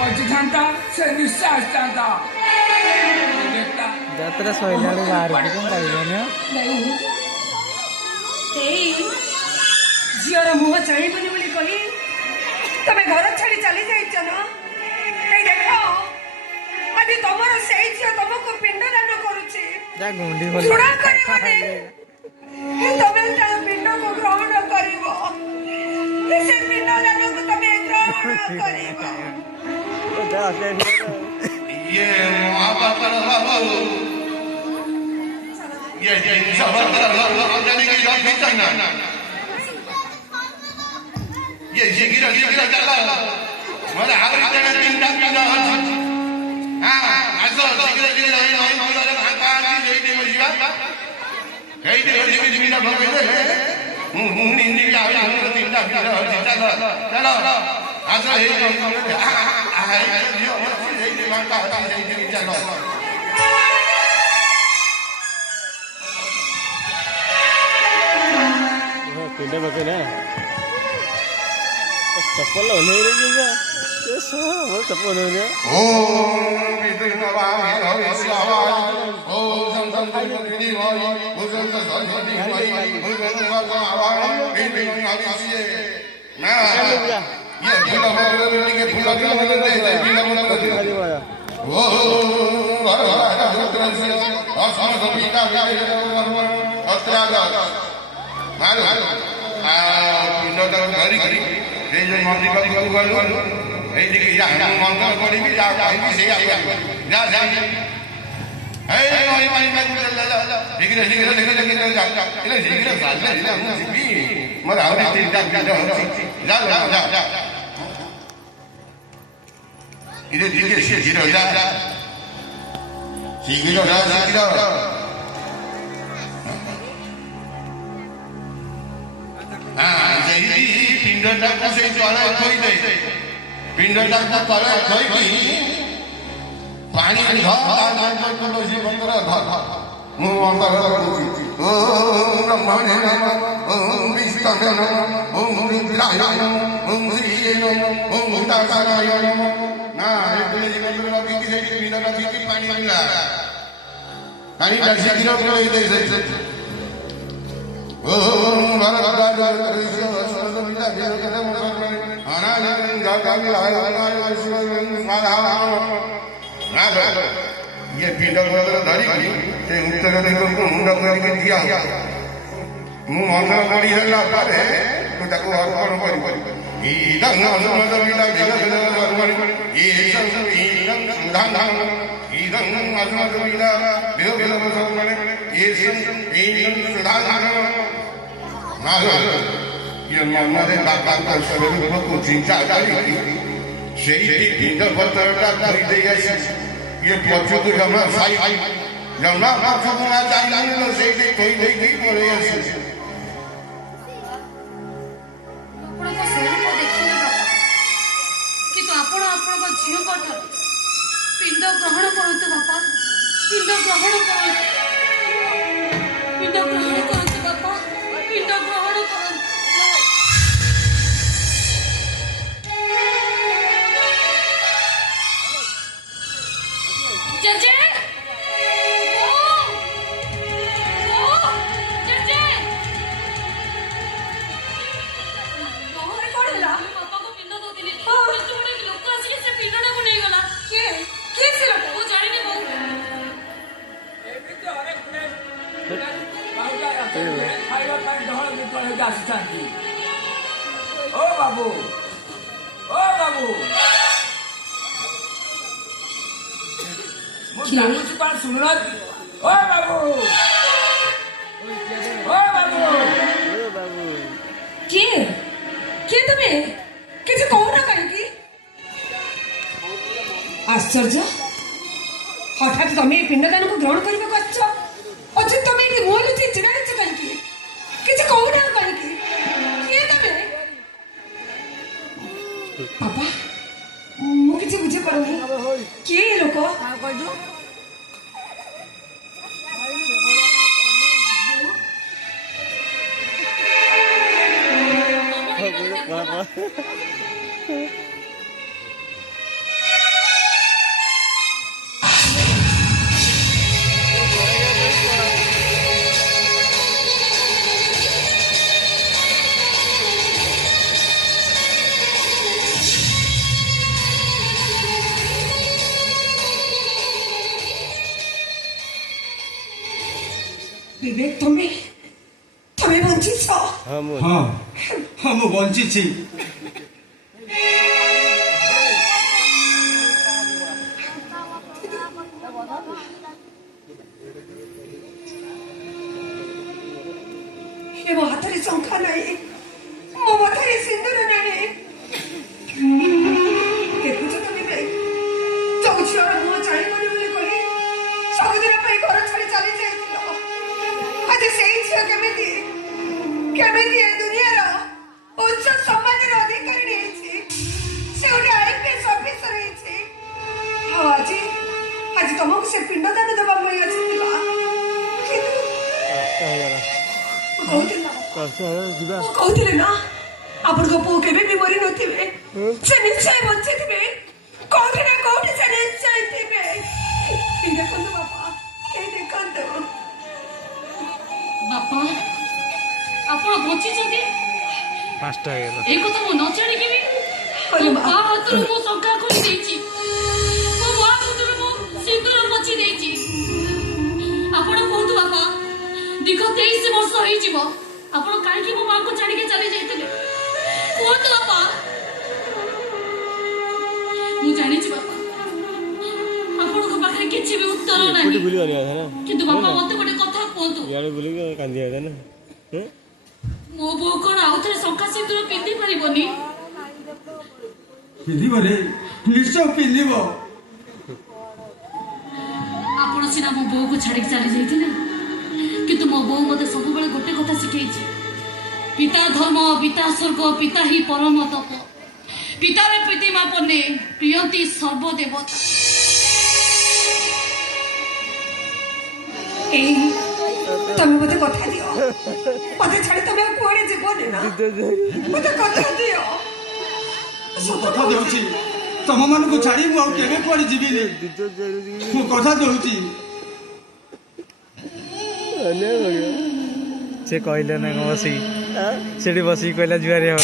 ବଞ୍ଚିଥାନ୍ତା ସେ ନିଶ୍ଚୟ ଆସିଥାନ୍ତା। ଯାତ୍ରା ସଇଲା ବେଳକୁ ବାହାରକୁ କଣ ପାଇବନି। ଏଇ ଝିଅର ମୁହଁ ଚାହିଁବନି ବୋଲି କହି ତମେ ଘର ଛାଡି ଚାଲି ଯାଇଛ ନା? ଏଇ ଦେଖ ଆଜି ତମର ସେଇ ଝିଅ ତମକୁ ପିଣ୍ଡ ଦାନ କରୁଛି। ଘୃଣା କରିବନି। ତମେ ତା ପିଣ୍ଡକୁ ଗ୍ରହଣ କରିବ। ସେ ପିଣ୍ଡ ଦାନକୁ ତମେ ଗ୍ରହଣ କରିବ। ये महापात्र ये जाने की बात नहीं करना ये गिरा चला मारे हाथ जाने तीन पिंडा हां आसो गिरा नहीं मारे हां जेइते मजिबा कईते जिमिना भगवे मुनी इंदी आ तीनटा पिंडा चलो चलो आसो हे चलो पिंडे बके चप्पल होने रही है चप्पल होने पिंडटा से तले थोई दे पिंडटा तले थोई पानी धा तुलसी मंत्र धा मु अंदर करूची ओम ब्रह्मणे नमः ओम विष्णवे नमः ओम रुद्राय नमः ओम श्रीये नमः ओम दासाय नमः ना ये तुलसी मंत्र लगी से पिंडटा से पानी मिला पानी दर्शन किलो दे ओम भगवान ये पिंड धरी उत्तर दिग को मुंड करके दिया मु मन पड़ी है अर्पण ये मन्नरे बाबा का स्वरूप को चिंता करी सेही पिंड पत्रटा धरी दे ये पछुक जमा साई जमा पछुक ना जाई न सेही कोई नहीं की पड़े आसी ଆପଣ ତ ସ୍ୱରୂପ ଦେଖିଲେ ବାପା କିନ୍ତୁ ଆପଣ ଆପଣଙ୍କ ଝିଅ କଥା ପିଣ୍ଡ ଗ୍ରହଣ କରନ୍ତୁ ବାପା ପିଣ୍ଡ ଗ୍ରହଣ କରନ୍ତୁ ପିଣ୍ଡ ଗ୍ରହଣ କରନ୍ତୁ ବାପା ପିଣ୍ଡ ଗ୍ରହଣ କରନ୍ତୁ जजे ओ बाबू सुन ओ बाबू किए तुम्हें किसी कहूना कहीं आश्चर्य हठात तुम पिंडदान को ग्रहण करने अच्छे तुम ये मुह लुचि चिड़ा कहीं किसी कहूना कहीं किए तुम पापा मुझे बुझे पारूनी किए लोक ବିବେକ ତମେ ବଞ୍ଚିଛ। ହଁ ମୁଁ ବଞ୍ଚିଛି। ମୋ ହାତରେ ଶଙ୍ଖା ନାହିଁ, ମୋ ମଥାରେ ସିନ୍ଦୁର ନାହିଁ। ଦେଖୁଛ ତ ବିବେକ, ଯୋଉ ଝିଅର ମୁହଁ ଚାହିଁବନି ବୋଲି କହି ସବୁଦିନ ପାଇଁ ଘର ଛାଡି ଚାଲି ଯାଇଥିଲ, ଆଜି ସେଇ ଝିଅ କେମିତି ଏ ଦୁନିଆର ଉଚ୍ଚ ସମ୍ମାନର ଅଧିକାରୀ ହେଇଛି। ସେ ଗୋଟେ IPS ଅଫିସର ହେଇଛି। ଆଉ ଆଜି ତମକୁ ସେ ପିଣ୍ଡଦାନ ଦେବା ପାଇଁ ଆସିଥିଲା। କହୁଥିଲେ ନା ଆପଣଙ୍କ ପୁଅ କେବେ ବି ମରି ନଥିବେ, ସେ ନିଶ୍ଚୟ ବଞ୍ଚିଥିବେ। କୋଉଠି ନା କୋଉଠି ସେ ନିଶ୍ଚୟ ଥିବେ। ଏଇ ଦେଖନ୍ତୁ ବାପା, ଏଇ ଦେଖନ୍ତୁ ବାପା, ଆପଣ ବଞ୍ଚିଛନ୍ତି। ଏଇ କଥା ମୁଁ ନ ଜାଣିକି ବି ମୋ ମା ହାତରୁ ମୋ ଶଙ୍ଖା ଖୋଲି ଦେଇଛି, ମୋ ମା ହାତରୁ ମୋ ସିନ୍ଦୁର ପୋଛି ଦେଇଛି। ଆପଣ କୁହନ୍ତୁ ବାପା, ଦୀର୍ଘ 23 ବର୍ଷ ହେଇଯିବ ଆପଣ କାହିଁକି ମୋ ମାଙ୍କୁ ଛାଡ଼ିକି ଚାଲି ଯାଇଥିଲେ? କୁହନ୍ତୁ ବାପା। ମୁଁ ଜାଣିଛି ବାପା, ଆପଣଙ୍କ ପାଖରେ କିଛି ବି ଉତ୍ତର ନାହିଁ, କିନ୍ତୁ ବାପା ମତେ ଗୋଟେ କଥା କୁହନ୍ତୁ, ମୋ ବୋଉ କଣ ଆଉଥରେ ଶଙ୍ଖା ସିନ୍ଦୁର ପିନ୍ଧି ପାରିବନି? ପିନ୍ଧିବ ରେ, ନିଶ୍ଚୟ ପିନ୍ଧିବ। ଆପଣ ସିନା ମୋ ବୋଉକୁ ଛାଡ଼ିକି ଚାଲି ଯାଇଥିଲେ, କିନ୍ତୁ ମୋ ବୋଉ ମତେ ସବୁବେଳେ ଗୋଟେ କଥା ଶିଖେଇଛି, ପିତା ଧର୍ମ ପିତା ସ୍ୱର୍ଗ ପିତା ହିଁ ପରମ ତପ, ପିତାରେ ପ୍ରୀତି ମାପନେ ପ୍ରିୟନ୍ତି ସର୍ବଦେବତା। ତମେ ମତେ କଥା ଦିଅ, ମତେ ଛାଡି ତମେ ଆଉ କୁଆଡେ ଯିବନି ନା, ମତେ କଥା ଦିଅ। ମୁଁ କଥା ଦେଉଛି, ତମ ମାନଙ୍କୁ ଛାଡି ମୁଁ ଆଉ କେବେ କୁଆଡେ ଯିବିନି। ମୁଁ କଥା ଦଉଛି। ସେ କହିଲେ ନା କଣ ବସିକି ସେଠି ବସିକି କହିଲା ଜୁଆରି ହବ।